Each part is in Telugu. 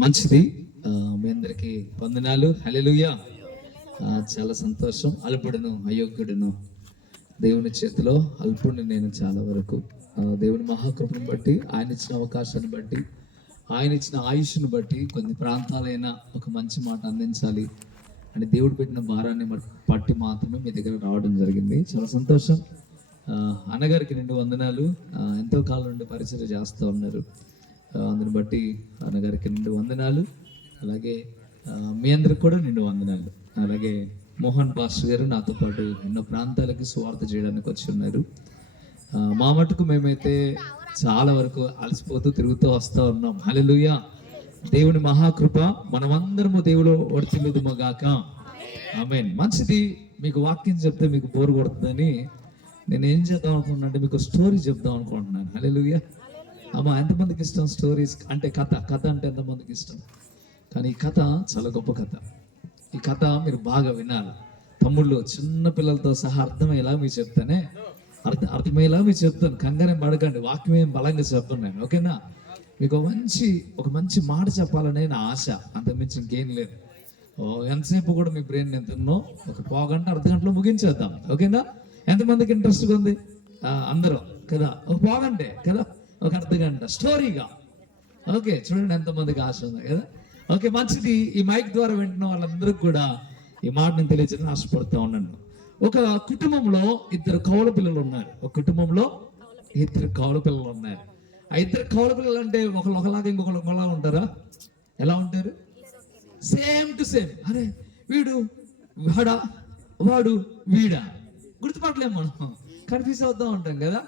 మంచిది. మీ అందరికి వందనాలు. హల్లెలూయా. చాలా సంతోషం. అల్పుడును అయోగ్యుడును దేవుని చేతిలో అల్పుడిని నేను చాలా వరకు. దేవుని మహాకృపను బట్టి, ఆయన ఇచ్చిన అవకాశాన్ని బట్టి, ఆయన ఇచ్చిన ఆయుష్ను బట్టి కొన్ని ప్రాంతాలైనా ఒక మంచి మాట అందించాలి అని దేవుడు పెట్టిన భారాన్ని పట్టి మాత్రమే మీ దగ్గర రావడం జరిగింది. చాలా సంతోషం. అన్నగారికి 2 వందనాలు. ఎంతో కాలం నుండి పరిచయం చేస్తూ ఉన్నారు. అందుని బట్టి అన్నగారికి 2 వందనాలు. అలాగే మీ అందరికి కూడా 2 వందనాలు. అలాగే మోహన్ పాస్టర్ గారు నాతో పాటు ఎన్నో ప్రాంతాలకి సువార్త చేయడానికి వచ్చి ఉన్నారు. మా మటుకు మేమైతే చాలా వరకు అలసిపోతూ తిరుగుతూ వస్తూ ఉన్నాం. హల్లెలూయా. దేవుని మహాకృప మనమందరము దేవుడు వర్తిల్లుదుమగాక. ఆమేన్. మంచిది. మీకు వాక్యం చెప్తే మీకు బోరు కొడుతుందని నేను ఏం చేద్దాం అనుకుంటున్నా అంటే మీకు స్టోరీ చెప్దాం అనుకుంటున్నాను. హల్లెలూయా. అమ్మా, ఎంతమందికి ఇష్టం స్టోరీస్ అంటే? కథ అంటే ఎంతమందికి ఇష్టం? కానీ ఈ కథ చాలా గొప్ప కథ. ఈ కథ మీరు బాగా వినాలి. తమ్ముళ్ళు, చిన్న పిల్లలతో సహా అర్థమయ్యేలా మీకు చెప్తానే, అర్థమయ్యేలా మీకు చెప్తాను. కంగానే పడకండి. వాక్యం ఏం బలంగా చెప్పను నేను, ఓకేనా? మీకు ఒక మంచి మాట చెప్పాలనే నా ఆశ, అంతకుమించి ఇంకేం లేదు. ఎంతసేపు కూడా మీ బ్రెయిన్ నేను తిన్నో ఒక పావుగంట అర్ధగంటలో ముగించేద్దాం, ఓకేనా? ఎంతమందికి ఇంట్రెస్ట్గా ఉంది? అందరూ కదా, ఒక పావుగంటే కదా, ఒక అర్ధగంట స్టోరీగా. ఓకే, చూడండి ఎంతమందికి ఆశ ఉంది కదా. ఓకే, మంచిది. ఈ మైక్ ద్వారా వింటున్న వాళ్ళందరికీ కూడా ఈ మాటను తెలియజేయడం ఆశపడుతూ ఉన్నాను. ఒక కుటుంబంలో 2 కౌల పిల్లలు ఉన్నారు. ఒక కుటుంబంలో 2 కౌల పిల్లలు ఉన్నారు. ఆ 2 కౌల పిల్లలు అంటే ఒకలాగా ఇంకొకరు ఒకలా ఉంటారా? ఎలా ఉంటారు? Same to same. అరే వీడు వాడా, వాడు వీడా, గుర్తుపట్టలేము మనం. కన్ఫ్యూజ్ అవుతూ ఉంటాం కదా.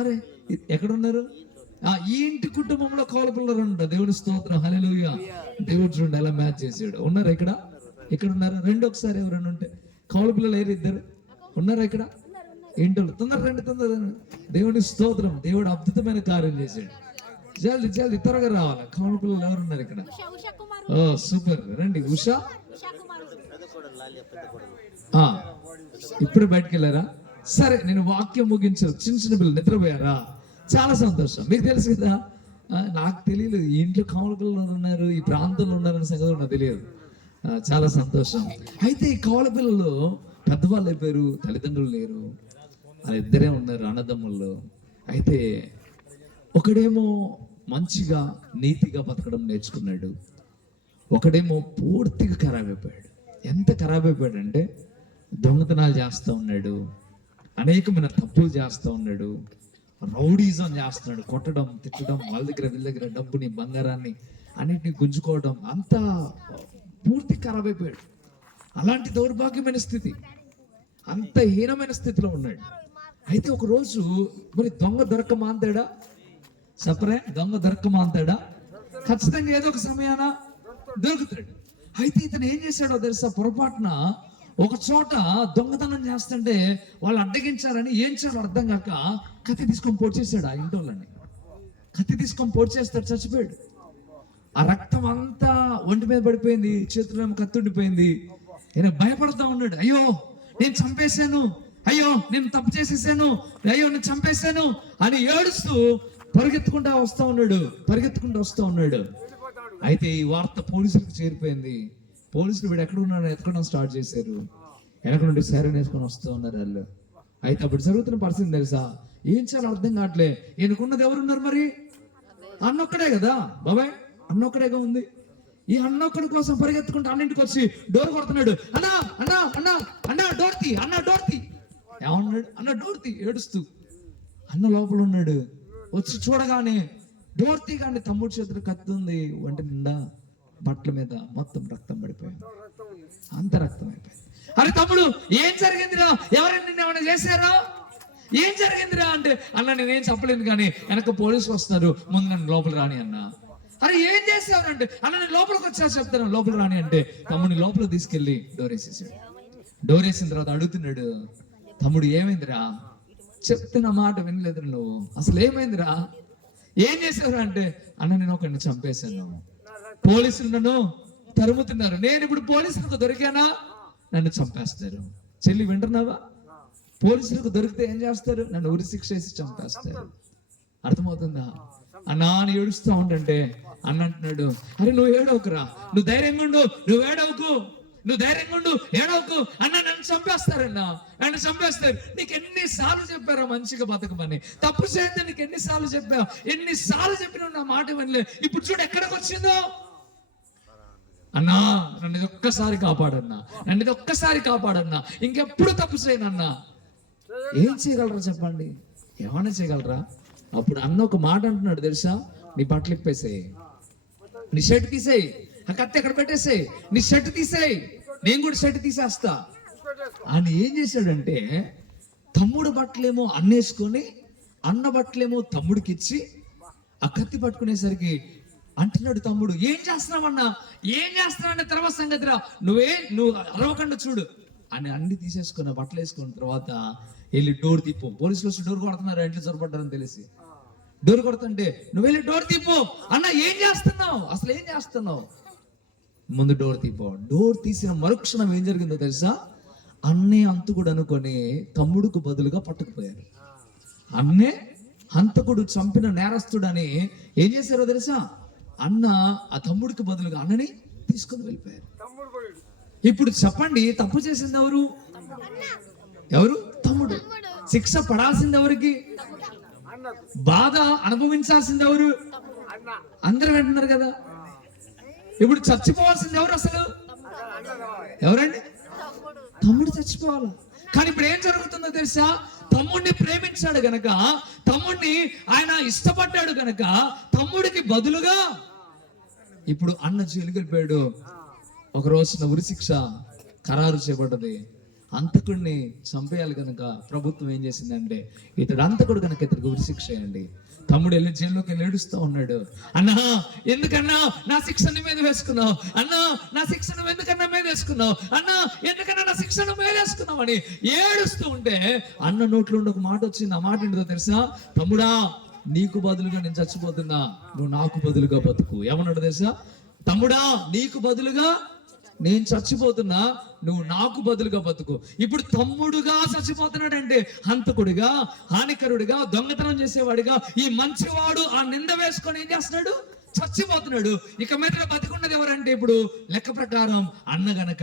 అరే ఎక్కడున్నారు? ఈ ఇంటి కుటుంబంలో కౌల పిల్లలు ఉంటారు. దేవుడి స్తోత్రం. హల్లెలూయా. దేవుడు చూడండి ఎలా మ్యాచ్ చేసాడు. ఉన్నారా ఇక్కడ? ఇక్కడ ఉన్నారా? ఒకసారి ఎవరైనా ఉంటే కౌల పిల్లలు 2 ఉన్నారా ఇక్కడ? ఇంట్లో తొందర రండి. దేవుడి స్తోత్రం. దేవుడు అద్భుతమైన కార్యం చేశాడు. జల్ది త్వరగా రావాలి. కౌల పిల్లలు ఎవరున్నారు ఇక్కడ? ఓ సూపర్, రండి. ఉషా ఇప్పుడు బయటకు వెళ్ళారా? సరే, నేను వాక్యం ముగించాను. చిన్న పిల్లలు నిద్రపోయారా? చాలా సంతోషం. మీకు తెలుసు కదా, నాకు తెలియదు ఈ ఇంట్లో కౌల పిల్లలు ఉన్నారు, ఈ ప్రాంతంలో ఉన్నారనే సంగతి నాకు తెలియదు. చాలా సంతోషం. అయితే ఈ కౌల పిల్లలు పెద్దవాళ్ళు అయిపోయారు, తల్లిదండ్రులు లేరు, 2 ఉన్నారు అన్నదమ్ముళ్ళు. అయితే ఒకడేమో మంచిగా నీతిగా బతకడం నేర్చుకున్నాడు, ఒకడేమో పూర్తిగా ఖరాబ్ అయిపోయాడు. ఎంత ఖరాబ్ అయిపోయాడు అంటే దొంగతనాలు చేస్తూ ఉన్నాడు, అనేకమైన తప్పులు చేస్తూ ఉన్నాడు, రౌడీజం చేస్తున్నాడు, కొట్టడం, తిట్టడం, వాళ్ళ దగ్గర వీళ్ళ దగ్గర డబ్బుని, బంగారాన్ని అన్నిటిని గుంజుకోవడం, అంతా పూర్తి ఖరాబ్ అయిపోయాడు. అలాంటి దౌర్భాగ్యమైన స్థితి, అంత హీనమైన స్థితిలో ఉన్నాడు. అయితే ఒకరోజు మరి దొంగ దొరక మాంతాడా? సపరే దొంగ దొరక మాంతాడా? ఖచ్చితంగా ఏదో ఒక సమయాన దొరుకుతాడు. అయితే ఇతను ఏం చేశాడో తెలుసా? పొరపాటున ఒక చోట దొంగతనం చేస్తుంటే వాళ్ళు అడ్డగించారని ఏం చేయాలో అర్థం కాక కత్తి తీసుకొని పొడిచేశాడు. ఆ ఇంటోళ్ళని కత్తి తీసుకొని పొడిచేస్తాడు, చచ్చిపోయాడు. ఆ రక్తం అంతా ఒంటి మీద పడిపోయింది, చేతుల్లో కత్తి ఉండిపోయింది. ఈయన భయపడుతూ ఉన్నాడు. అయ్యో నేను చంపేశాను, అయ్యో నేను తప్పు చేసేసాను, అయ్యో నేను చంపేశాను అని ఏడుస్తూ పరిగెత్తుకుంటూ వస్తూ ఉన్నాడు. అయితే ఈ వార్త పోలీసులకు చేరిపోయింది. పోలీసులు వీడు ఎక్కడ ఉన్నాడో ఎత్తుకోవడం స్టార్ట్ చేశారు. వెనక నుండి సైరన్ వేసుకొని వస్తూ ఉన్నారు వాళ్ళు. అయితే అప్పుడు జరుగుతున్న పరిస్థితి తెలుసా? ఏం చేయాలో అర్థం కావట్లే. ఈయనకున్నది ఎవరున్నారు మరి? అన్నొక్కడే కదా బాబాయ్, అన్నొక్కడేగా ఉంది. ఈ అన్నొక్కడి కోసం పరిగెత్తుకుంటూ అన్నింటికి వచ్చి డోర్ కొడుతున్నాడు. అన్నా అన్నా అన్నా అన్నా డోర్ తీ, అన్నా డోర్ తీ. ఏమన్నాడు? అన్న డోర్ తీ, ఏడుస్తూ. అన్న లోపల ఉన్నాడు. వచ్చి చూడగానే డోర్ తీగానే తమ్ముడు చేతులు కత్తి ఉంది, ఒంటి నిండా బట్టల మీద మొత్తం రక్తం పడిపోయింది, అంత రక్తం అయిపోయింది. అరే తమ్ముడు ఏం జరిగిందిరా? ఎవరైనా నిన్ను ఏమైనా చేశారా? ఏం జరిగిందిరా అంటే, అన్న నేనేం చెప్పలేదు కానీ వెనక పోలీసులు వస్తున్నారు, ముందు నన్ను లోపల రాని అన్న. అరే ఏం చేసావు అంటే, అన్న నేను లోపలికి వచ్చా చెప్తాను, లోపల రాని అంటే తమ్ముడిని లోపలికి తీసుకెళ్ళి డోర్ వేసేసాడు. డోర్ వేసిన తర్వాత అడుగుతున్నాడు, తమ్ముడు ఏమైందిరా? చెప్తున్న మాట వినలేదు నువ్వు, అసలు ఏమైందిరా? ఏం చేసావురా అంటే, అన్న నేను ఒకరిని చంపేశాను, పోలీసులు నన్ను తరుముతున్నారు, నేను ఇప్పుడు పోలీసులకు దొరికానా నన్ను చంపేస్తారు. చెల్లి వింటున్నావా? పోలీసులకు దొరికితే ఏం చేస్తారు? నన్ను ఉరి శిక్ష వేసి చంపేస్తారు. అర్థమవుతుందా? అన్నా అని ఏడుస్తూ ఉంటే అన్న అంటున్నాడు, అరే నువ్వు ఏడవకురా, నువ్వు ధైర్యంగా ఉండు, నువ్వు ఏడవకు, నువ్వు ధైర్యంగా ఉండు, ఏడవకు. అన్న నన్ను చంపేస్తారన్నా, నన్ను చంపేస్తారు. నీకు ఎన్నిసార్లు చెప్పారా మంచిగా బతకమని, తప్పు చేస్తే నీకు ఎన్నిసార్లు చెప్పా, ఎన్నిసార్లు చెప్పినా నా మాట వినలే. ఇప్పుడు చూడు ఎక్కడికి వచ్చిందో. అన్నా నన్ను ఇది ఒక్కసారి కాపాడన్నా, నన్ను ఇది ఒక్కసారి కాపాడన్నా, ఇంకెప్పుడు తప్పు చేయనన్నా. ఏం చేయగలరా చెప్పండి, ఏమైనా చేయగలరా? అప్పుడు అన్న ఒక మాట అంటున్నాడు తెలుసా, నీ బట్టలు ఇప్పేసేయి, నీ షర్ట్ తీసేయి, ఆ కత్తి ఎక్కడ పెట్టేసేయి, నీ షర్ట్ తీసేయి, నేను కూడా షర్ట్ తీసేస్తా అని. ఏం చేశాడంటే తమ్ముడు బట్టలేమో అన్నేసుకొని అన్న బట్టలేమో తమ్ముడికి ఇచ్చి ఆ కత్తి పట్టుకునేసరికి అంటున్నాడు తమ్ముడు, ఏం చేస్తున్నావన్నా, ఏం చేస్తున్నావు తర్వాత సంగతిరా, నువ్వు అరవకుండా చూడు అని అన్ని తీసేసుకున్న బట్టలు వేసుకున్న తర్వాత వెళ్ళి డోర్ తిప్పు. పోలీసులు వచ్చి డోర్ కొడుతున్నారు, ఇంట్లో చొరబడ్డారని తెలిసి డోర్ కొడుతుంటే నువ్వు వెళ్ళి డోర్ తిప్పు. అన్న ఏం చేస్తున్నావు, అసలు ఏం చేస్తున్నావు, ముందు డోర్ తీపో. డోర్ తీసిన మరుక్షణం ఏం జరిగిందో తెలుసా, అన్నే హంతకుడు అనుకొని తమ్ముడుకు బదులుగా పట్టుకుపోయారు. అన్నే హంతకుడు చంపిన నేరస్తుడని ఏం చేశారో తెలుసా, అన్న ఆ తమ్ముడికి బదులుగా అన్నని తీసుకొని వెళ్ళిపోయారు. ఇప్పుడు చెప్పండి, తప్పు చేసింది ఎవరు? ఎవరు? తమ్ముడు. శిక్ష పడాల్సింది ఎవరికి? బాధ అనుభవించాల్సింది ఎవరు? అందరూ వింటున్నారు కదా. ఇప్పుడు చచ్చిపోవాల్సింది ఎవరు అసలు? ఎవరండి? తమ్ముడు చచ్చిపోవాలి. కానీ ఇప్పుడు ఏం జరుగుతుందో తెలుసా, తమ్ముడిని ప్రేమించాడు గనక, తమ్ముడిని ఆయన ఇష్టపడ్డాడు గనక తమ్ముడికి బదులుగా ఇప్పుడు అన్న జైలుకి వెళ్ళిపోయాడు. ఒక రోజున ఉరి శిక్ష ఖరారు చేయబడ్డది. అంతకుడిని చంపేయాలి కనుక ప్రభుత్వం ఏం చేసిందంటే, ఇతడు అంతకుడు కనుక ఇతడికి ఉరి శిక్ష అయ్యండి. తమ్ముడు వెళ్ళి జైల్లోకి వెళ్ళి ఏడుస్తూ ఉన్నాడు, అన్నా ఎందుకన్నా నా శిక్షను మీద వేసుకున్నావు, అన్నా నా శిక్షను ఎందుకన్నా మీద వేసుకున్నావు, అన్నా ఎందుకన్నా నా శిక్షను మీద వేసుకున్నావు అని ఏడుస్తూ ఉంటే అన్న నోట్లో ఒక మాట వచ్చింది. ఆ మాట ఏంటో తెలుసా, తమ్ముడా నీకు బదులుగా నేను చచ్చిపోతున్నా, నువ్వు నాకు బదులుగా బతుకు. ఏమన్నాడు తెలుసా, తమ్ముడా నీకు బదులుగా నేను చచ్చిపోతున్నా, నువ్వు నాకు బదులుగా బతుకు. ఇప్పుడు తమ్ముడుగా చచ్చిపోతున్నాడంటే హంతకుడిగా, హానికరుడిగా, దొంగతనం చేసేవాడిగా ఈ మంచివాడు ఆ నింద వేసుకొని ఏం చేస్తున్నాడు, చచ్చిపోతున్నాడు. ఇక మీద బతికున్నది ఎవరంటే ఇప్పుడు లెక్క ప్రకారం అన్న గనక.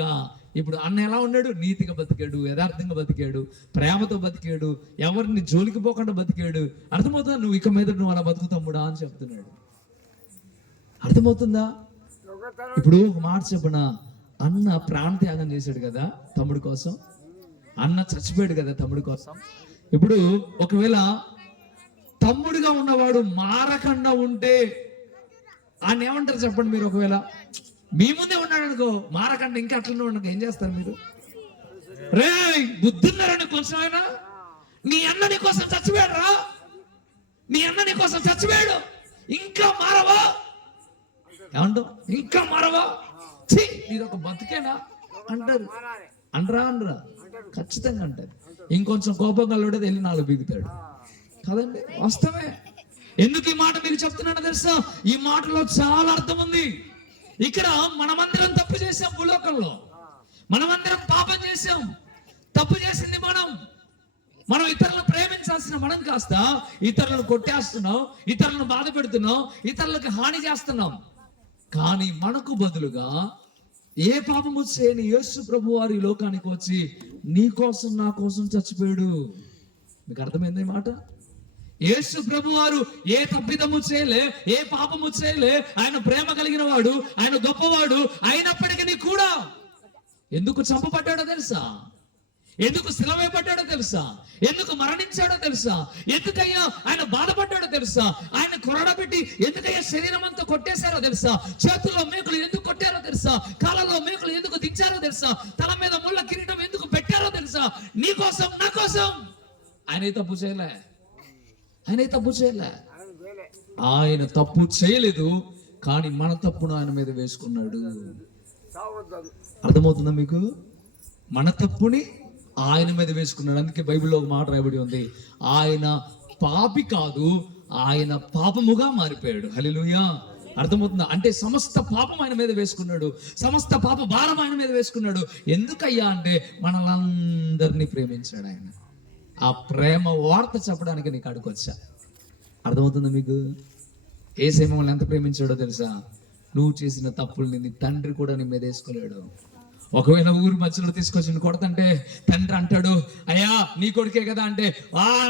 ఇప్పుడు అన్న ఎలా ఉన్నాడు, నీతిగా బతికాడు, యథార్థంగా బతికాడు, ప్రేమతో బతికాడు, ఎవరిని జోలికి పోకుండా బతికాడు. అర్థమవుతుందా, నువ్వు ఇక మీద నువ్వు అలా బతుకు తమ్ముడా అని చెప్తున్నాడు. అర్థమవుతుందా? ఇప్పుడు ఒక మాట చెప్పన, అన్న ప్రాణ త్యాగం చేశాడు కదా తమ్ముడి కోసం, అన్న చచ్చిపోయాడు కదా తమ్ముడి కోసం. ఇప్పుడు ఒకవేళ తమ్ముడిగా ఉన్నవాడు మారకుండా ఉంటే ఆయన ఏమంటారు చెప్పండి మీరు? ఒకవేళ మీ ముందే ఉన్నాడు అనుకో, మారకుండా ఇంకా అట్లనే ఉండక ఏం చేస్తారు మీరు? రే బుద్ధున్నారని కొంచెం అయినా, నీ అన్న నీ కోసం చచ్చిపోయాడు రా, నీ అన్న నీ కోసం చచ్చిపోయాడు, ఇంకా మారవా ఏమంటావు? ఇంకా మారవా, ఇది ఒక బతికేనా అంటారు. అనరా ఖచ్చితంగా అంటారు. ఇంకొంచెం కోపంగా లోడేది వెళ్ళి నాలుగు బిగుతాడు కదండి, వాస్తవమే. ఎందుకు ఈ మాట మీకు చెప్తున్నానో తెలుసా, ఈ మాటలో చాలా అర్థం ఉంది. ఇక్కడ మనమందరం తప్పు చేసాం, భూలోకంలో మనమందరం పాపం చేసాం. తప్పు చేసింది మనం ఇతరులను ప్రేమించాల్సిన మనం కాస్త ఇతరులను కొట్టేస్తున్నాం, ఇతరులను బాధ పెడుతున్నాం, ఇతరులకు హాని చేస్తున్నాం. కానీ మనకు బదులుగా ఏ పాపము చేయని యేసు ప్రభు వారు ఈ లోకానికి వచ్చి నీ కోసం నా కోసం చచ్చిపోయాడు. మీకు అర్థమైంది మాట? యేసు ప్రభు వారు ఏ తప్పిదము చేయలే, ఏ పాపము చేయలే. ఆయన ప్రేమ కలిగిన వాడు, ఆయన గొప్పవాడు. అయినప్పటికీ కూడా ఎందుకు చంపబడ్డాడో తెలుసా? ఎందుకు శిలవేయబడ్డాడో తెలుసా? ఎందుకు మరణించాడో తెలుసా? ఎందుకయ్యా ఆయన బాధపడ్డాడో తెలుసా? ఆయన కొరడబెట్టి ఎందుకయ్యా శరీరం అంతా కొట్టేశారో తెలుసా? చేతుల్లో మేకులు ఎందుకు కొట్టారో తెలుసా? కాళ్ళలో మేకులు ఎందుకు దించారో తెలుసా? తల మీద ముళ్ళ కిరీటం ఎందుకు పెట్టారో తెలుసా? నీ కోసం, నా కోసం. ఆయన తప్పు చేయలే, ఆయన తప్పు చేయలే, ఆయన తప్పు చేయలేదు. కానీ మన తప్పును ఆయన మీద వేసుకున్నాడు. అర్థమవుతుందా మీకు? మన తప్పుని ఆయన మీద వేసుకున్నాడు. అందుకే బైబిల్లో ఒక మాట రాయబడి ఉంది, ఆయన పాపి కాదు, ఆయన పాపముగా మారిపోయాడు. హల్లెలూయా. అర్థమవుతుందా? అంటే సమస్త పాపం ఆయన మీద వేసుకున్నాడు, సమస్త పాప భారం ఆయన మీద వేసుకున్నాడు. ఎందుకయ్యా అంటే మనలందరినీ ప్రేమించాడు ఆయన. ఆ ప్రేమ వార్త చెప్పడానికి నీకు అడుకొచ్చా. అర్థమవుతుందా మీకు? యేసయ్య మమ్మల్ని ఎంత ప్రేమించాడో తెలుసా? నువ్వు చేసిన తప్పుల్ని నీ తండ్రి కూడా నీ మీద వేసుకోలేడు. ఒకవేళ ఊరి మధ్యలో తీసుకొచ్చి కొడతంటే తండ్రి అంటాడు, అయ్యా నీ కొడుకే కదా అంటే,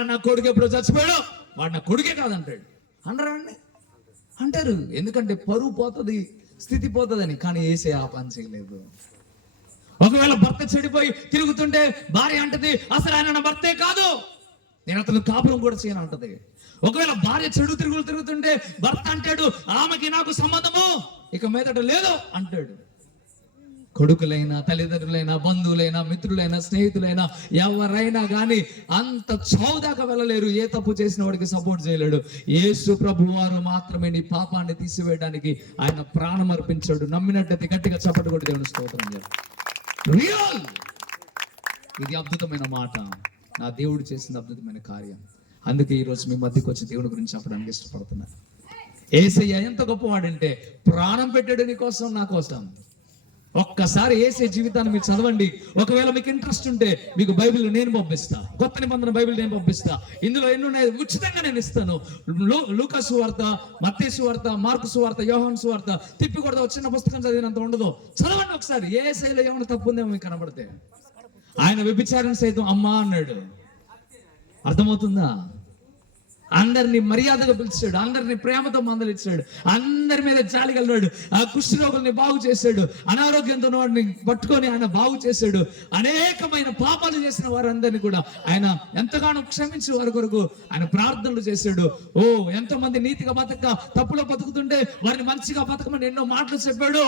నా కొడుకు ఎప్పుడు చచ్చిపోయాడు, వాడు నా కొడుకే కాదంటాడు. అంటారండి, అంటారు. ఎందుకంటే పరువు పోతుంది, స్థితి పోతుందని. కానీ యేసయ్య ఆ పని చేయలేదు. ఒకవేళ భర్త చెడిపోయి తిరుగుతుంటే భార్య అంటది, అసలు ఆయన నా భర్తే కాదు, నేను అతను కాపురం కూడా చేయను అంటది. ఒకవేళ భార్య చెడు తిరుగుతుంటే భర్త అంటాడు, ఆమెకి నాకు సంబంధము ఇక మీదట లేదు అంటాడు. కొడుకులైనా, తల్లిదండ్రులైనా, బంధువులైనా, మిత్రులైనా, స్నేహితులైనా ఎవరైనా కానీ అంత చావుదాకా వెళ్ళలేరు. ఏ తప్పు చేసిన వాడికి సపోర్ట్ చేయలేడు. యేసు ప్రభు వారు మాత్రమే నీ పాపాన్ని తీసివేయడానికి ఆయన ప్రాణం అర్పించాడు. నమ్మినట్టయితే గట్టిగా చప్పట్లు కొట్టి దేవుని స్తోత్రం చేయాలి. రియల్, ఇది అద్భుతమైన మాట. నా దేవుడు చేసిన అద్భుతమైన కార్యం. అందుకే ఈరోజు మీ మధ్యకి వచ్చి దేవుని గురించి చెప్పడానికి ఇష్టపడుతున్నాను. యేసయ్య ఎంత గొప్పవాడంటే ప్రాణం పెట్టాడు నీ కోసం, నా కోసం. ఒక్కసారి యేసయ్య జీవితాన్ని మీరు చదవండి. ఒకవేళ మీకు ఇంట్రెస్ట్ ఉంటే మీకు బైబిల్ నేను పంపిస్తా, కొత్త నిబంధన బైబిల్ నేను పంపిస్తా. ఇందులో ఎన్ని ఉన్నాయి ఉచితంగా నేను ఇస్తాను. లూకా సువార్త, మత్తయి సువార్త, మార్కు సువార్త, యోహాను సువార్త తిప్పి కొడతా చిన్న పుస్తకం చదివినంత ఉండదు. చదవండి ఒకసారి. యేసయ్యలో ఏమైనా తప్పు ఉందేమో మీకు కనబడితే. ఆయన వ్యభిచారిని సైతం అమ్మా అన్నాడు. అర్థమవుతుందా? అందరిని మర్యాదగా పిలిచాడు, అందరిని ప్రేమతో మందలిచ్చాడు, అందరి మీద జాలి కలిగాడు. ఆ కుష్ఠరోగుల్ని బాగు చేశాడు, అనారోగ్యంతో వాడిని పట్టుకొని ఆయన బాగు చేశాడు. అనేకమైన పాపాలు చేసిన వారందరినీ కూడా ఆయన ఎంతగానో క్షమించి వారి కొరకు ఆయన ప్రార్థనలు చేశాడు. ఎంతో మంది నీతిగా బతక తప్పులో బతుకుతుంటే వారిని మంచిగా బతకమని ఎన్నో మాటలు చెప్పాడు.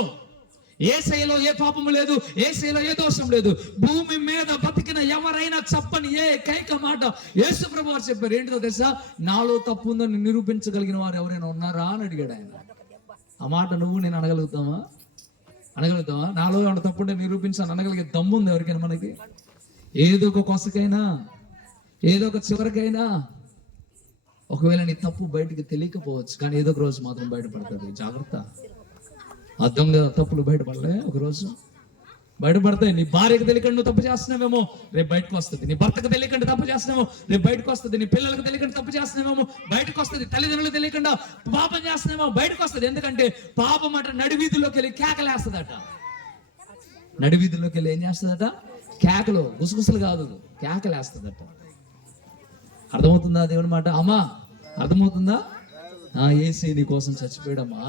యేసయ్యలో ఏ పాపము లేదు, యేసయ్యలో ఏ దోషం లేదు. భూమి మీద బతికిన ఎవరైనా చెప్పని ఏ కైక మాట యేసు ప్రభు వారు చెప్పారు. ఏంటో తెలుసా? నాలో తప్పు ఉందని నిరూపించగలిగిన వారు ఎవరైనా ఉన్నారా అని అడిగాడు ఆయన. ఆ మాట నువ్వు నేను అనగలుగుతావా? నాలో ఏమైనా తప్పు ఉంటే నిరూపించాలని అనగలిగే దమ్ము ఉంది ఎవరికైనా మనకి? ఏదో ఒక కొసకైనా, ఏదో ఒక చివరికైనా. ఒకవేళ నీ తప్పు బయటికి తెలియకపోవచ్చు, కానీ ఏదో ఒక రోజు మాత్రం బయటపడుతుంది. జాగ్రత్త. ఆ దొంగ తప్పులు బయటపడలే, ఒకరోజు బయటపడతాయి. నీ భార్యకు తెలియకుండా నువ్వు తప్పు చేస్తున్నావేమో, రేపు బయటకు వస్తుంది. నీ భర్తకు తెలియకుండా తప్పు చేస్తున్నామో, రేపు బయటకు వస్తుంది. నీ పిల్లలకు తెలియకుండా తప్పు చేస్తున్నామేమో, బయటకు వస్తుంది. తల్లిదండ్రులకు తెలియకుండా పాపం చేస్తున్నామో, బయటకు వస్తుంది. ఎందుకంటే పాపం అట నడివీధుల్లోకి వెళ్ళి కేకలేస్తుందట. నడివీధుల్లోకి వెళ్ళి ఏం చేస్తుందట? కేకలు, గుసగుసలు కాదు, కేకలేస్తుందట. అర్థమవుతుందా దేవుని మాట? అమ్మా అర్థమవుతుందా? యేసయ్య నీ కోసం చచ్చిపోయాడమ్మా,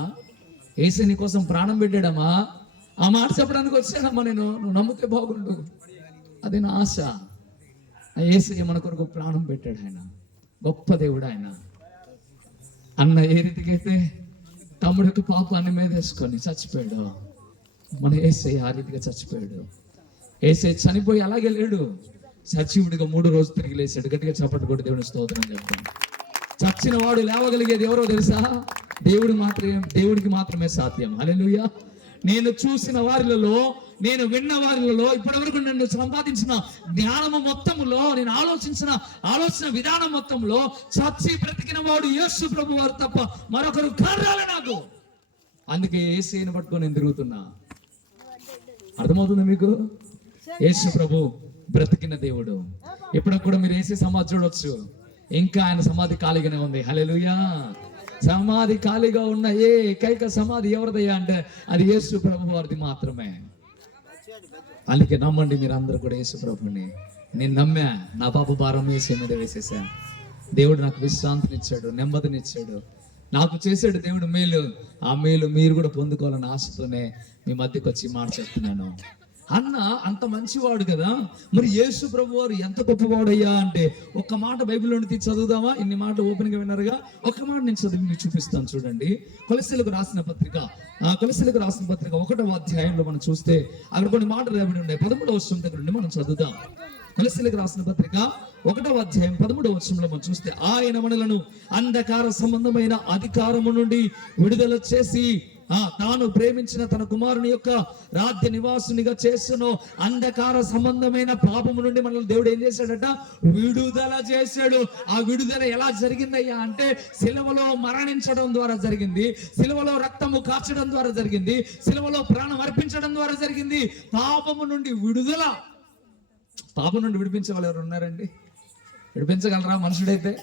యేసయ్య నీ కోసం ప్రాణం పెట్టాడమ్మా. ఆ మాట చెప్పడానికి వచ్చానమ్మా నేను, నువ్వు నమ్మితే బాగుండు, అది నా ఆశ. యేసయ్య మన కొరకు ప్రాణం పెట్టాడు. ఆయన గొప్ప దేవుడు. ఆయన అన్న ఏ రీతికైతే తమ్ముడికి పాపాన్ని మీద వేసుకొని చచ్చిపోయాడు, మన యేసయ్య ఆ రీతిగా చచ్చిపోయాడు. యేసయ్య చనిపోయి అలాగే లేడు, సజీవుడిగా 3 రోజులు తిరిగి లేచాడు. గట్టిగా చప్పట్లు కొట్టి దేవుని స్తోత్రం చెప్తాను. చచ్చిన వాడు లేవగలిగేది ఎవరో తెలుసా? దేవుడికి మాత్రమే సాధ్యం. హల్లెలూయా. నేను చూసిన వారిలో, నేను విన్న వారిలో, ఇప్పటివరకు నన్ను సంపాదించిన జ్ఞానము మొత్తములో, నేను ఆలోచన విధానం మొత్తంలో చచ్చి బ్రతికిన వాడు యేసు ప్రభు వారు తప్ప మరొకరు కారణాలే నాకు. అందుకే యేసయ్యను పట్టుకొని నేను తిరుగుతున్నా. అర్థమవుతుంది మీకు? యేసు ప్రభు బ్రతికిన దేవుడు. ఎప్పుడప్పుడు మీరు యేసయ్య సమాధి చూడొచ్చు, ఇంకా ఆయన సమాధి ఖాళీగానే ఉంది. హల్లెలూయా. సమాధి ఖాళీగా ఉన్న ఏకైక సమాధి ఎవరిదయ్యా అంటే అది యేసు ప్రభు వారిది మాత్రమే. అందుకే నమ్మండి మీరు అందరూ కూడా యేసు ప్రభుని. నేను నమ్మా, నా పాప భారం యేసయ్య మీద వేసేసా. దేవుడు నాకు విశ్రాంతినిచ్చాడు, నెమ్మదినిచ్చాడు, నాకు చేసాడు దేవుడు మేలు. ఆ మేలు మీరు కూడా పొందుకోవాలని ఆశతోనే మీ మధ్యకి వచ్చి మాట చెప్తున్నాను. అన్న అంత మంచివాడు కదా, మరి యేసు ప్రభు వారు ఎంత గొప్పవాడయ్యా అంటే ఒక్క మాట బైబిల్లో తీసి చదువుదామా? ఇన్ని మాటలు ఓపెన్ గా విన్నారుగా, ఒక్క మాట నేను చదివి మీకు చూపిస్తాను. చూడండి, కొలస్సీలకు రాసిన పత్రిక 1వ అధ్యాయంలో మనం చూస్తే అక్కడ కొన్ని మాటలు రాబడి ఉన్నాయి. 13వ వచనం దగ్గర నుండి మనం చదువుదాం. కొలస్సీలకు రాసిన పత్రిక 1వ అధ్యాయం 13వ వచనంలో మనం చూస్తే, ఆయన మనలను అంధకార సంబంధమైన అధికారము నుండి విడుదల చేసి తాను ప్రేమించిన తన కుమారుని యొక్క రాజ్య నివాసునిగా చేస్తున్న అంధకార సంబంధమైన పాపము నుండి మనల్ని దేవుడు ఏం చేశాడట? విడుదల చేశాడు. ఆ విడుదల ఎలా జరిగిందయ్యా అంటే సిలువలో మరణించడం ద్వారా జరిగింది, సిలువలో రక్తము కార్చడం ద్వారా జరిగింది, సిలువలో ప్రాణం అర్పించడం ద్వారా జరిగింది. పాపము నుండి విడుదల. పాపం నుండి విడిపించే వాళ్ళు ఎవరు ఉన్నారండి? విడిపించగలరా మనుషుడైతే?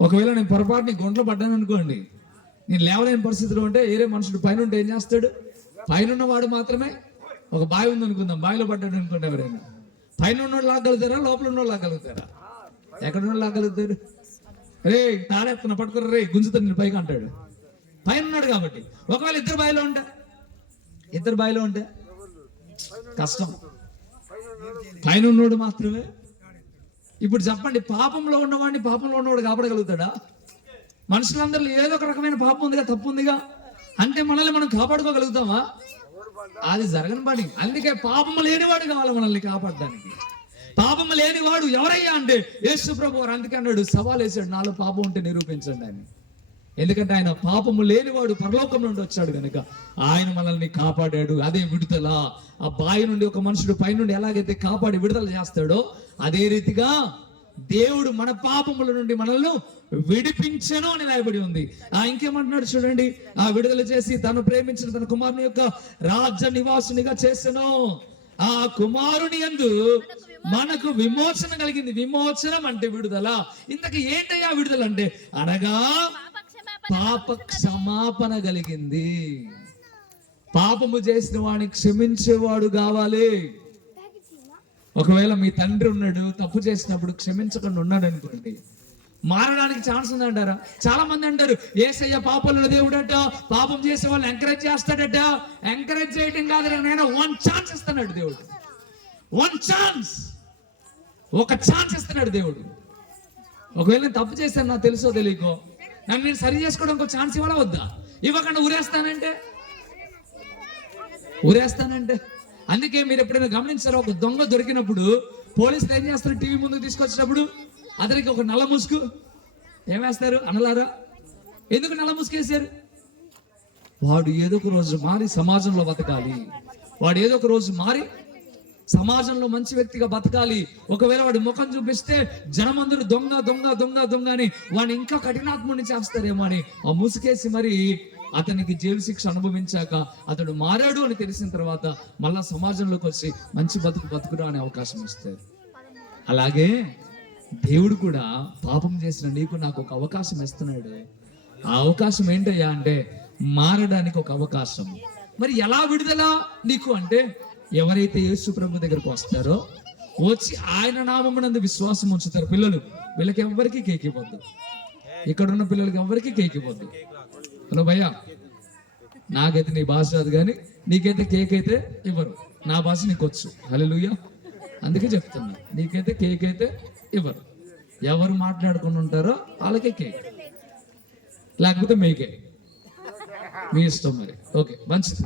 ఒకవేళ నేను పొరపాటుని గుంట్లో పడ్డాను అనుకోండి, నేను లేవలేని పరిస్థితిలో ఉంటే వేరే మనుషుడు పైన ఉంటే ఏం చేస్తాడు? పైన వాడు మాత్రమే. ఒక బావి ఉంది అనుకుందాం, బావిలో పడ్డాడు అనుకోండి, ఎవరైనా పైన ఉన్నోడు లాగలుగుతారా, లోపల ఉన్నోడు లాగలుగుతారా? ఎక్కడ ఉన్నోడు లాగలుగుతారు? రే తాడెత్తున్నా పట్టుకురా, రే గుంజుతాను నేను పైకి అంటాడు, పైన ఉన్నాడు కాబట్టి. ఒకవేళ ఇద్దరు బావిలో ఉంటే కష్టం, పైన ఉన్నోడు మాత్రమే. ఇప్పుడు చెప్పండి, పాపంలో ఉన్నవాడు కాపాడగలుగుతాడా? మనుషులందరిలో ఏదో ఒక రకమైన పాపం ఉందిగా, తప్పు ఉందిగా, అంటే మనల్ని మనం కాపాడుకోగలుగుతామా? అది జరగని పని. అందుకే పాపము లేనివాడు కావాలి మనల్ని కాపాడడానికి. పాపము లేనివాడు ఎవరయ్యా అంటే యేసు ప్రభువు. అందుకే అన్నాడు, సవాల్ వేసాడు, నాలో పాపం ఉంటే నిరూపించండి అని. ఎందుకంటే ఆయన పాపము లేనివాడు, పరలోకం నుండి వచ్చాడు కనుక ఆయన మనల్ని కాపాడాడు. అదే విడుదల. ఆ బావి నుండి ఒక మనుషుడు పైనుండి ఎలాగైతే కాపాడి విడుదల చేస్తాడో అదే రీతిగా దేవుడు మన పాపముల నుండి మనల్ని విడిపించను అని రాయబడి ఉంది. ఇంకేమంటున్నాడు చూడండి, ఆ విడుదల చేసి తను ప్రేమించిన తన కుమారుని యొక్క రాజ్య నివాసునిగా చేసెను. ఆ కుమారుని యందు మనకు విమోచన కలిగింది. విమోచనం అంటే విడుదల. ఇంతకు ఏంటయ్యా విడుదల అంటే? అనగా పాప క్షమాపణ కలిగింది. పాపము చేసిన వాడిని క్షమించేవాడు కావాలి. ఒకవేళ మీ తండ్రి ఉన్నాడు, తప్పు చేసినప్పుడు క్షమించకుండా ఉన్నాడు అనుకోండి, మారడానికి ఛాన్స్ ఉందంటారా? చాలా మంది అంటారు, యేసయ్య పాపంలో దేవుడట, పాపం చేసే వాళ్ళు ఎంకరేజ్ చేస్తాడట. ఎంకరేజ్ చేయడం కాదు, నేను 1 ఛాన్స్ ఇస్తున్నాడు దేవుడు. 1 ఛాన్స్, ఒక ఛాన్స్ ఇస్తున్నాడు దేవుడు. ఒకవేళ నేను తప్పు చేశాను, నాకు తెలుసో తెలియకో, నన్ను నేను సరి చేసుకోవడం ఒక ఛాన్స్ ఇవ్వాలా వద్దా? ఇవ్వకుండా ఊరేస్తానంటే అందుకే మీరు ఎప్పుడైనా గమనించారో, ఒక దొంగ దొరికినప్పుడు పోలీసులు ఏం చేస్తారు? టీవీ ముందుకు తీసుకొచ్చినప్పుడు అతనికి ఒక నల్ల ముసుగు ఏమేస్తారు అనలారా? ఎందుకు నల్ల ముసుగు వేశారు? వాడు ఏదో ఒక రోజు మారి సమాజంలో బతకాలి. వాడు ఏదో ఒక రోజు మారి సమాజంలో మంచి వ్యక్తిగా బతకాలి. ఒకవేళ వాడి ముఖం చూపిస్తే జనమందరూ దొంగ దొంగ దొంగ దొంగ అని వాడిని ఇంకా కఠినాత్ముని చేస్తారేమో అని ఆ ముసుకేసి మరి అతనికి జైలు శిక్ష అనుభవించాక అతడు మారాడు అని తెలిసిన తర్వాత మళ్ళా సమాజంలోకి వచ్చి మంచి బతుకురా అనే అవకాశం ఇస్తారు. అలాగే దేవుడు కూడా పాపం చేసిన నీకు నాకు ఒక అవకాశం ఇస్తున్నాడు. ఆ అవకాశం ఏంటయ్యా అంటే మారడానికి ఒక అవకాశం. మరి ఎలా విడుదల నీకు అంటే, ఎవరైతే యేసు ప్రభు దగ్గరకు వస్తారో, వచ్చి ఆయన నామమునందు విశ్వాసం ఉంచుతారు. పిల్లలు వీళ్ళకి ఎవరికి కేక్ ఇవ్వద్దు, ఇక్కడున్న పిల్లలకి ఎవరికి కేక్ ఇవ్వద్దు. హలో భయ్యా, నాకైతే నీ భాష రాదు, కానీ నీకైతే కేక్ అయితే ఇవ్వరు. నా భాష నీకు వచ్చు. హల్లెలూయా. అందుకే చెప్తున్నా, నీకైతే కేక్ అయితే ఇవ్వరు. ఎవరు మాట్లాడుకుని ఉంటారో వాళ్ళకే కేక్, లేకపోతే మీకే, మీ ఇష్టం. మరి ఓకే, మంచిది.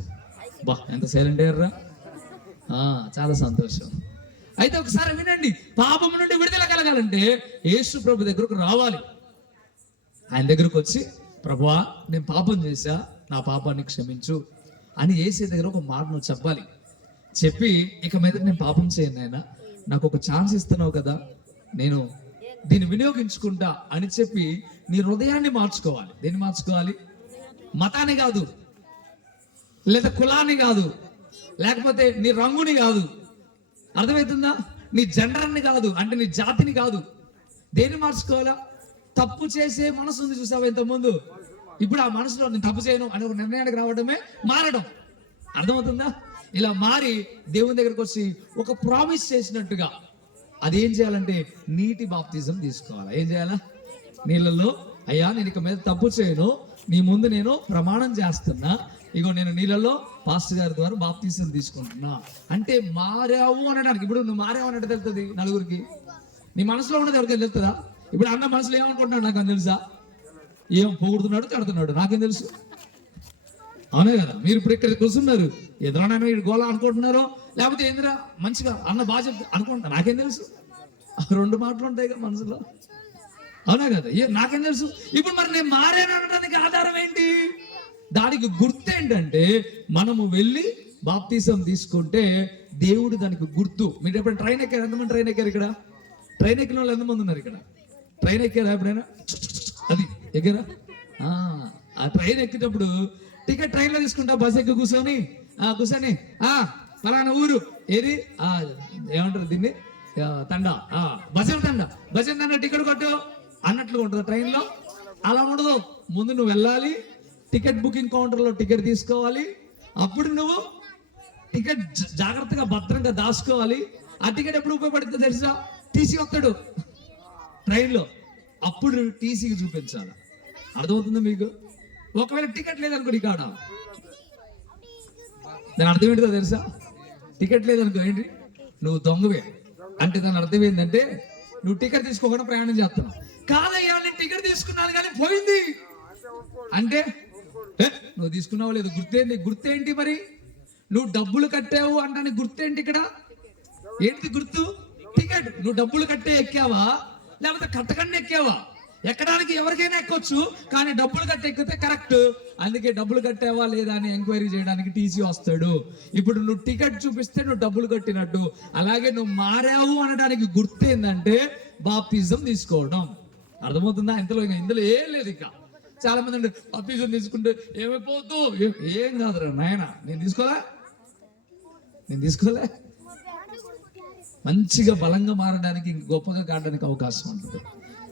బా ఎంత సైలెంట్ అయ్యారా, చాలా సంతోషం. అయితే ఒకసారి వినండి, పాపం నుండి విడుదల కలగాలంటే యేసు ప్రభు దగ్గరకు రావాలి. ఆయన దగ్గరకు వచ్చి, ప్రభువా నేను పాపం చేశా, నా పాపాన్ని క్షమించు అని యేసు దగ్గర ఒక మాట నువ్వు చెప్పాలి. చెప్పి, ఇక మీద నేను పాపం చేయను నాయనా, నాకు ఒక ఛాన్స్ ఇస్తున్నావు కదా, నేను దీన్ని వినియోగించుకుంటా అని చెప్పి నీ హృదయాన్ని మార్చుకోవాలి. దేన్ని మార్చుకోవాలి? మతాన్ని కాదు, లేదా కులాన్ని కాదు, లేకపోతే నీ రంగుని కాదు, అర్థమవుతుందా? నీ జెండర్ని కాదు, అంటే నీ జాతిని కాదు. దేన్ని మార్చుకోవాలా? తప్పు చేసే మనసు ఉంది చూసావా ఇంతకుముందు, ఇప్పుడు ఆ మనసులో నేను తప్పు చేయను అనే ఒక నిర్ణయానికి రావడమే మారడం. అర్థమవుతుందా? ఇలా మారి దేవుని దగ్గరకు వచ్చి ఒక ప్రామిస్ చేసినట్టుగా అదేం చేయాలంటే నీటి బాప్తిజం తీసుకోవాలి. ఏం చేయాలా? నీళ్ళల్లో, అయ్యా నేను ఇక మీద తప్పు చేయను, నీ ముందు నేను ప్రమాణం చేస్తున్నా, ఇగో నేను నీళ్ళలో పాస్టర్ గారి ద్వారా బాప్తిజం తీసుకుంటున్నా అంటే మారావు అనడానికి. ఇప్పుడు నువ్వు మారావు అన్నట్టు తెలుస్తుంది నలుగురికి, నీ మనసులో ఉన్నది ఎవరికైనా తెలుస్తుందా? ఇప్పుడు అన్న మనసులో ఏమనుకుంటున్నాడు నాకు అని తెలుసా? ఏం పొగుడుతున్నాడు, తిడుతున్నాడు, నాకేం తెలుసు? అవునే కదా. మీరు ఇప్పుడు ఇక్కడ కూర్చున్నారు, ఎదురైనా గోళ అనుకుంటున్నారో, లేకపోతే ఏందిరా మంచిగా అన్న బాగా చెప్తా అనుకుంటా, నాకేం తెలుసు? 2 మాటలు ఉంటాయి కదా మనసులో, అవునా కదా? నాకేం తెలుసు? ఇప్పుడు మరి నేను మారాను అనడానికి ఆధారం ఏంటి? దానికి గుర్తు ఏంటంటే మనము వెళ్ళి బాప్తిజం తీసుకుంటే దేవుడు దానికి గుర్తు. మీరు ఎప్పుడైనా ట్రైన్ ఎక్కారు? ఎంతమంది ట్రైన్ ఎక్కారు ఇక్కడ? ట్రైన్ ఎక్కిన వాళ్ళు ఎంతమంది ఉన్నారు ఇక్కడ? ట్రైన్ ఎక్కారా ఎప్పుడైనా? అది ఎక్కారా? ఆ ట్రైన్ ఎక్కేటప్పుడు టికెట్ ట్రైన్లో తీసుకుంటా, బస్ ఎక్కి కూర్చొని ఫలానా ఊరు ఏది ఏమంటారు దీన్ని, తండా, భజన తండా టికెట్ కొట్టు అన్నట్లుగా ఉంటుంది ట్రైన్లో. అలా ఉండదు. ముందు నువ్వు వెళ్ళాలి, టికెట్ బుకింగ్ కౌంటర్లో టికెట్ తీసుకోవాలి. అప్పుడు నువ్వు టికెట్ జాగ్రత్తగా భద్రంగా దాచుకోవాలి. ఆ టికెట్ ఎప్పుడు ఉపయోగపడుతుందో తెలుసా? టీసీ వస్తాడు ట్రైన్లో, అప్పుడు టీసీకి చూపించాలి. అర్థమవుతుందా మీకు? ఒకవేళ టికెట్ లేదనుకోండి కాడ, దాని అర్థం ఏంటిదో తెలుసా? టికెట్ లేదనుకో ఏంటి, నువ్వు దొంగవే అంటే దాని అర్థం ఏంటంటే నువ్వు టికెట్ తీసుకోకుండా ప్రయాణం చేస్తున్నావు. కాదయ్యా నేను టికెట్ తీసుకున్నాను కానీ పోయింది అంటే నువ్వు తీసుకున్నావు లేదు, గుర్తేంటి మరి? నువ్వు డబ్బులు కట్టావు అంటానికి గుర్తేంటి ఇక్కడ? ఏంటి గుర్తు? టికెట్. నువ్వు డబ్బులు కట్టే ఎక్కావా లేకపోతే కట్టకుండా ఎక్కావా? ఎక్కడానికి ఎవరికైనా ఎక్కొచ్చు, కానీ డబ్బులు కట్టి ఎక్కితే కరెక్ట్. అందుకే డబ్బులు కట్టావా లేదా అని ఎంక్వైరీ చేయడానికి టీసీ వస్తాడు. ఇప్పుడు నువ్వు టికెట్ చూపిస్తే నువ్వు డబ్బులు కట్టినట్టు. అలాగే నువ్వు మారావు అనడానికి గుర్తు ఏంటంటే బాప్తిజం తీసుకోవడం. అర్థమవుతుందా? ఇందులో ఏం లేదు. ఇక చాలా మంది అంటే బాప్తిజం తీసుకుంటే ఏమైపోద్దు, ఏం కాదురా నాయన, నేను తీసుకోలే. మంచిగా బలంగా మారడానికి, గొప్పగా కావడానికి అవకాశం ఉంటుంది.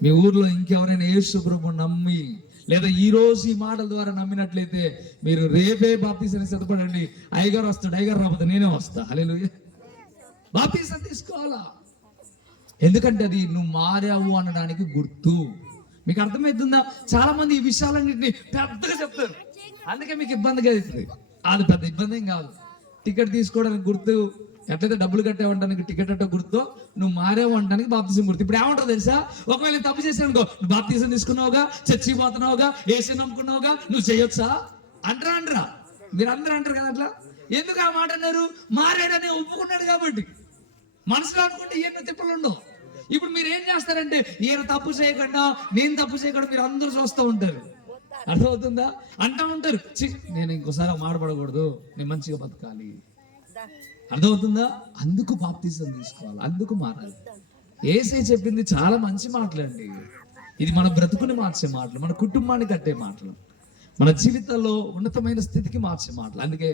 మీ ఊర్లో ఇంకెవరైనా యేసు ప్రభువు నమ్మి లేదా ఈ రోజు ఈ మాటల ద్వారా నమ్మినట్లయితే మీరు రేపే బాప్తిసానికి సిద్ధపడండి. అయ్యగారు వస్తాడు, అయ్యగారు రాకపోతే నేనే వస్తా. హల్లెలూయా. బాప్తిసం తీసుకోవాలా? ఎందుకంటే అది నువ్వు మారావు అనడానికి గుర్తు. మీకు అర్థమవుతుందా? చాలా మంది ఈ విషయాలన్నింటినీ పెద్దగా చెప్తారు, అందుకే మీకు ఇబ్బందిగా అవుతుంది. అది పెద్ద ఇబ్బంది ఏం కాదు. టికెట్ తీసుకోవడానికి గుర్తు, ఎట్లయితే డబ్బులు కట్టావంటానికి టికెట్ అంటే గుర్తు, నువ్వు మారేవు అంటానికి బాప్తిజం గుర్తు. ఇప్పుడు ఏమంటావు తెలుసా? ఒకవేళ నేను తప్పు చేశాను అనుకో, నువ్వు బాప్తిజం తీసుకున్నావుగా, చర్చి పోతున్నావుగా, ఏసీ నమ్ముకున్నావుగా, నువ్వు చేయొచ్చా అంటారా? మీరు అందరూ అంటారు కదా అట్లా. ఎందుకు ఆ మాట అన్నారు? మారాడని ఒప్పుకున్నాడు కాబట్టి. మనసులో అనుకుంటే ఎన్నో తిప్పలు ఉండవు. ఇప్పుడు మీరు ఏం చేస్తారంటే ఈయన తప్పు చేయకుండా నేను తప్పు చేయకుండా మీరు అందరూ చూస్తూ ఉంటారు. అర్థమవుతుందా? అంటా ఉంటారు, నేను ఇంకోసారి మాట్లాడకూడదు, నేను మంచిగా బతకాలి. అర్థమవుతుందా? అందుకు బాప్తిజం తీసుకోవాలి, అందుకు మారాలి. యేసే చెప్పింది చాలా మంచి మాటలండి. ఇది మన బ్రతుకుని మార్చే మాటలు, మన కుటుంబాన్ని కట్టే మాటలు, మన జీవితంలో ఉన్నతమైన స్థితికి మార్చే మాటలు. అందుకే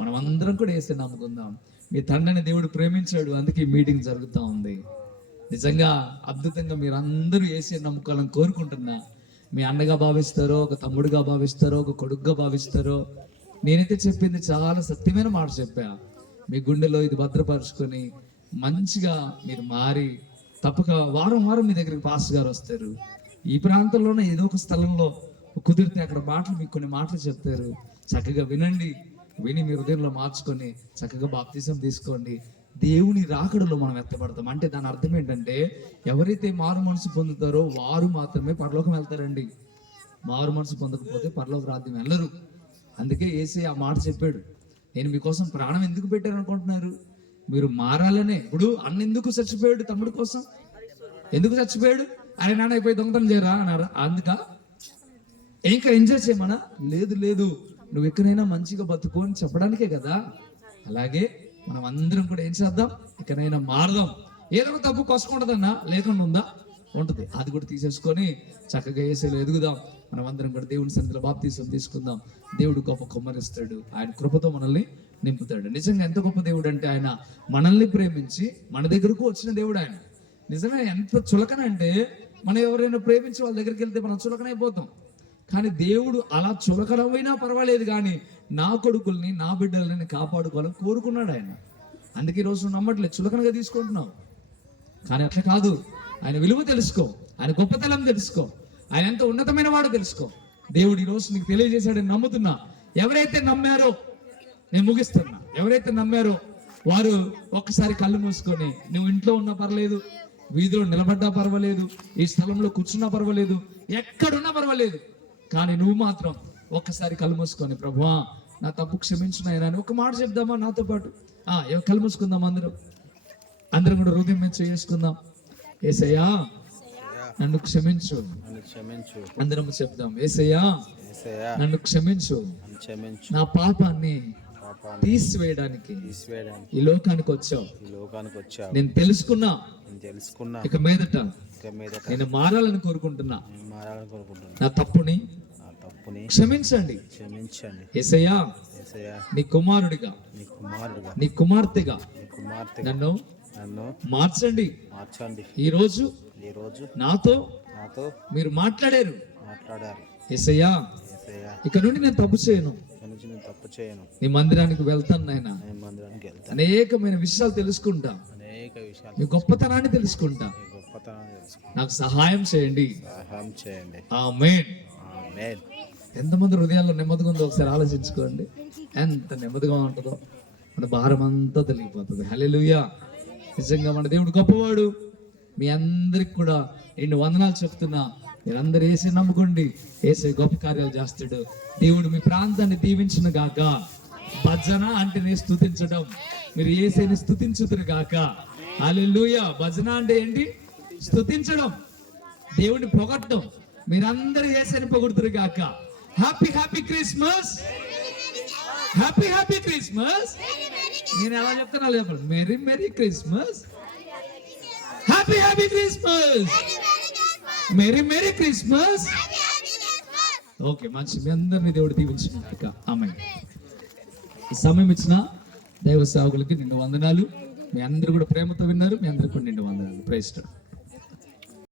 మనం అందరం కూడా యేసే నమ్ముకుందాం. మీ తండ్రిని దేవుడు ప్రేమించాడు, అందుకే ఈ మీటింగ్ జరుగుతూ ఉంది. నిజంగా అద్భుతంగా మీరు అందరూ యేసే నమ్ముకోవాలని కోరుకుంటున్నా. మీ అన్నగా భావిస్తారో, ఒక తమ్ముడుగా భావిస్తారో, ఒక కొడుకుగా భావిస్తారో, నేనైతే చెప్పింది చాలా సత్యమైన మాట చెప్పా. మీ గుండెలో ఇది భద్రపరుచుకొని మంచిగా మీరు మారి తప్పక వారం వారం మీ దగ్గరికి పాస్టర్ గారు వస్తారు. ఈ ప్రాంతంలోనే ఏదో ఒక స్థలంలో కుదిరితే అక్కడ మాటలు మీకు కొన్ని మాటలు చెప్తారు. చక్కగా వినండి, విని మీ హృదయంలో మార్చుకొని చక్కగా బాప్తిజం తీసుకోండి. దేవుని రాకడలో మనం ఎత్తబడతాం. అంటే దాని అర్థం ఏంటంటే ఎవరైతే మారు మనసు పొందుతారో వారు మాత్రమే పరలోకం వెళ్తారండి. మారు మనసు పొందకపోతే పరలోక రాజ్యం వెళ్ళరు. అందుకే యేసయ్య ఆ మాట చెప్పాడు, నేను మీకోసం ప్రాణం ఎందుకు పెట్టాను అనుకుంటున్నారు? మీరు మారాలనే. ఇప్పుడు అన్న ఎందుకు చచ్చిపోయాడు? తమ్ముడు కోసం ఎందుకు చచ్చిపోయాడు? ఆయన నాన్న అయిపోయి దొంగతనం చేయరా అన్నారా? అందుక ఇంకా ఎంజాయ్ చేయమనా? లేదు, నువ్వు ఎక్కడైనా మంచిగా బతుకో అని చెప్పడానికే కదా. అలాగే మనం అందరం కూడా ఏం చేద్దాం, ఇకనైనా మారదాం. ఏదో ఒక తప్పు కొసుకుంటుందన్నా లేకుండా ఉందా? ఉంటుంది. అది కూడా తీసేసుకొని చక్కగా యేసులో ఎదుగుదాం. మనం అందరం కూడా దేవుని సన్నిధిలో బాప్తిసం తీసుకుందాం. దేవుడు గొప్ప కుమ్మరిస్తాడు, ఆయన కృపతో మనల్ని నింపుతాడు. నిజంగా ఎంత గొప్ప దేవుడు అంటే ఆయన మనల్ని ప్రేమించి మన దగ్గరకు వచ్చిన దేవుడు ఆయన. నిజంగా ఎంత చులకన అంటే మనం ఎవరైనా ప్రేమించి వాళ్ళ దగ్గరికి వెళ్తే మనం చులకనైపోతాం. కానీ దేవుడు అలా చులకనమైనా పర్వాలేదు, కానీ నా కొడుకుల్ని నా బిడ్డలని కాపాడుకోవాలని కోరుకున్నాడు ఆయన. అందుకే ఈరోజు నమ్మట్లేదు, చులకనగా తీసుకుంటున్నావు. కానీ అట్లా కాదు. ఆయన విలువ తెలుసుకో, ఆయన గొప్పతనం తెలుసుకో, ఆయన ఎంత ఉన్నతమైన వాడు తెలుసుకో. దేవుడు ఈరోజు నీకు తెలియజేశాడని నమ్ముతున్నా. ఎవరైతే నమ్మారో, నేను ముగిస్తున్నా, ఎవరైతే నమ్మారో వారు ఒక్కసారి కళ్ళు మూసుకొని, నువ్వు ఇంట్లో ఉన్నా పర్లేదు, వీధిలో నిలబడ్డా పర్వాలేదు, ఈ స్థలంలో కూర్చున్నా పర్వాలేదు, ఎక్కడున్నా పర్వాలేదు, కానీ నువ్వు మాత్రం ఒక్కసారి కళ్ళు మూసుకొని, ప్రభువా నా తప్పు క్షమించు నాయనా అని ఒక మాట చెప్దామా నాతో పాటు? కళ్ళు మూసుకుందాం అందరం కూడా హృదయం మీద చేసుకుందాం. యేసయ్యా నన్ను క్షమించు. అందరం చెప్దాం, యేసయ్యా నన్ను క్షమించు, నా పాపాన్ని తీసివేయడానికి ఈ లోకానికి వచ్చావు. నేను తెలుసుకున్నా, ఇక మీదట నేను మారాలని కోరుకుంటున్నా. నా తప్పుని క్షమించండి. యేసయ్యా నీ కుమారుడిగా, నీ కుమార్తెగా నన్ను మార్చండి. ఈ రోజు నాతో మీరు మాట్లాడారు, యేసయ్యా యేసయ్యా, ఇక నుండి నేను తప్పు చేయను, ఇక నుంచి నేను తప్పు చేయను, నీ మందిరానికి వెళ్తాను నాయన, నేను మందిరానికి వెళ్తాను, అనేకమైన విషయాలు తెలుసుకుంటా, అనేక విషయాలు నీ గొప్పతనాన్ని తెలుసుకుంటా, మీ గొప్పతనాన్ని తెలుసుకుంటాను, నాకు సహాయం చేయండి. సహాయం చేయండి. ఆమేన్. ఆమేన్. ఎంతమంది హృదయాల్లో నెమ్మదిగా ఉందో ఒకసారి ఆలోచించుకోండి. ఎంత నెమ్మదిగా ఉంటుందో మన భారం అంతా తొలగిపోతుంది. హల్లెలూయా. నిజంగా మన దేవుడు గొప్పవాడు. మీ అందరికి కూడా ఎన్ని వందనాలు చెప్తున్నా. మీరందరూ యేసే నమ్ముకోండి, యేసే గొప్ప కార్యాలు చేస్తాడు. దేవుడు మీ ప్రాంతాన్ని దీవించును గాక. భజన అంటేనే స్తుతించడం, మీరు యేసేని స్తుతించుదురు గాక. హల్లెలూయా. భజన అంటే ఏంటి? స్తుతించడం, దేవుడిని పొగట్టడం. మీరందరూ యేసేని పొగుడుతురు గాక. Happy happy Christmas, happy happy Christmas. నేను ఎలా చెప్తాను అలా చెప్పండి. Merry merry Christmas, happy happy Christmas, merry merry Christmas. Okay, మంచి. మీ అందరినీ దేవుడు దీవించుగాక. ఆమేన్. ఈ సమయం ఇచ్చిన దైవ సేవకులకి నిండు వందనాలు. మీ అందరూ కూడా ప్రేమతో విన్నారు. మీ అందరికీ కూడా నిండు వందనాలు. Praise lord.